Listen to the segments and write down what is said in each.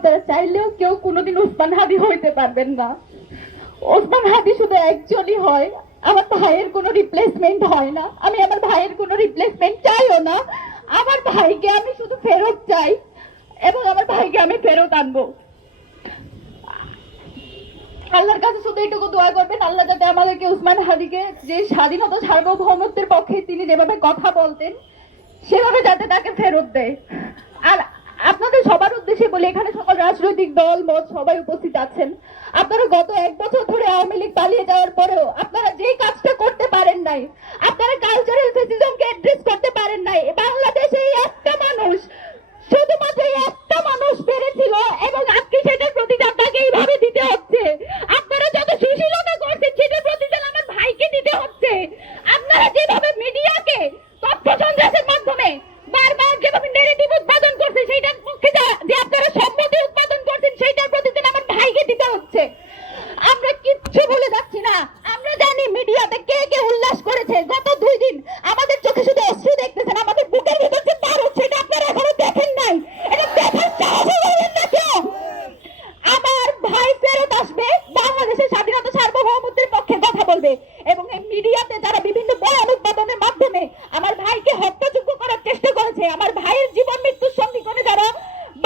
আপনারা চাইলেও কেউ কোনোদিন ওসমান হাদি হইতে পারবেন না। ওসমান হাদি শুধু একজনই হয়, আমার ভাইয়ের কোনো রিপ্লেসমেন্ট হয় না। আমি আমার ভাইয়ের কোনো রিপ্লেসমেন্ট চাইও না। আমার ভাইকে আমি শুধু ফেরত চাই এবং আমার ভাইকে আমি ফেরত আনবো। আল্লাহর কাছে শুধু এইটুকু দোয়া করবেন, আল্লাহ যাতে আমাদেরকে ওসমান হাদিকে যে স্বাধীনতা সার্বভৌমত্বের পক্ষে তিনি যেভাবে কথা বলতেন সেভাবে যাতে তাকে ফেরত দেয়। আর আপনাদের সবার উদ্দেশ্যে বলি, এখানে সকল রাজনৈতিক দল মত সবাই উপস্থিত আছেন। আপনারা গত 1 বছর ধরে আওয়ামী লীগ পালিয়ে যাওয়ার পরেও আপনারা যে কাজটা করতে পারেন নাই, আপনারা কালচারাল ফেসিজমকে অ্যাড্রেস করতে পারেন নাই। বাংলাদেশে এই একটা মানুষ, শুধুমাত্র একটা মানুষ পেরেছিল এবং আজকে সেটার প্রতিদান তাকে এইভাবে দিতে হচ্ছে। আপনারা যত সুশীলতা করছেন সেটার প্রতিদান আমার ভাইকে দিতে হচ্ছে। আপনারা যেভাবে মিডিয়াকে তথ্য সন্ত্রাসের মাধ্যমে বারবার যেভাবে নেগেটিভ উৎপাদন করছে সেইটার পক্ষে যে আপনারা সম্মতি উৎপাদন করছেন সেইটার প্রতিদান আমার ভাইকে দিতে হচ্ছে। আমরা কিচ্ছু বলে যাচ্ছি না। আমরা জানি মিডিয়াতে কে কে উল্লাস করেছে। গত 2 দিন আমাদের চোখে শুধু অশ্রু দেখতেছেন, আমাদের বুকের ভিতর যে বারুদ সেটা আপনারা এখনো দেখেন নাই। এটা দেখার সাহস করবেন না কেউ। আমার ভাই ফেরত আসবে, বাংলাদেশের স্বাধীনতা সার্বভৌমত্বের পক্ষে কথা বলবে এবং এই মিডিয়াতে যারা বিভিন্ন বয়ান উৎপাদনের মাধ্যমে আমার ভাইকে হত্যাযোগ্য করার চেষ্টা করেছে, আমার ভাইয়ের জীবন মৃত্যুর সন্ধিক্ষণে যারা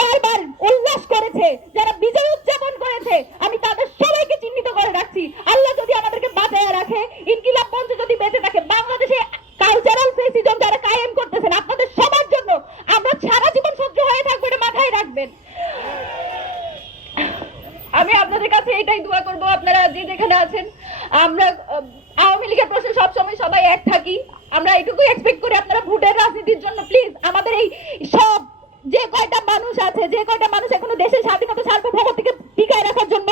বারবার উল্লাস করেছে, যারা বিজয় উদযাপন করেছে, আমি তাদের সবাইকে চিহ্নিত করে রাখছি। আল্লাহ যদি আমাদেরকে বাঁচায় রাখে, ইনকিলাব মঞ্চ যদি বেঁচে থাকে, বাংলাদেশে কালচারাল ফেসিজম যারা কায়েম করতেছেন আপনাদের সবার জন্য আমরা সারা জীবন সহ্য হয়ে থাকবো, এটা মাথায় রাখবেন। আমি আপনাদের কাছে এটাই দোয়া করব, আপনারা যে যেখানে আছেন, আমরা আওয়ামী লীগের প্রশ্নে সবসময় সবাই এক থাকি। আমরা এটুকুই এক্সপেক্ট করি আপনারা ভোটের রাজনীতির জন্য প্লিজ আমাদের এই সব যে কয়টা মানুষ আছে, যে কয়টা মানুষ এখনো দেশের স্বাধীনতা সার্বভৌমত্বকে টিকায় রাখার জন্য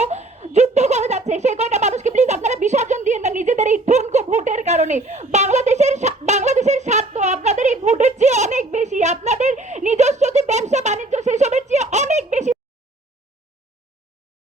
যুদ্ধ করে যাচ্ছে, সেই কয়টা মানুষকে প্লিজ আপনারা বিসর্জন দিয়ে না নিজেদের এই ঠুনকো ভোটের কারণে। বাংলাদেশের স্বার্থ আপনাদের এই ভোটের চেয়ে অনেক বেশি। আপনাদের নিজস্ব যে ব্যবসা বাণিজ্য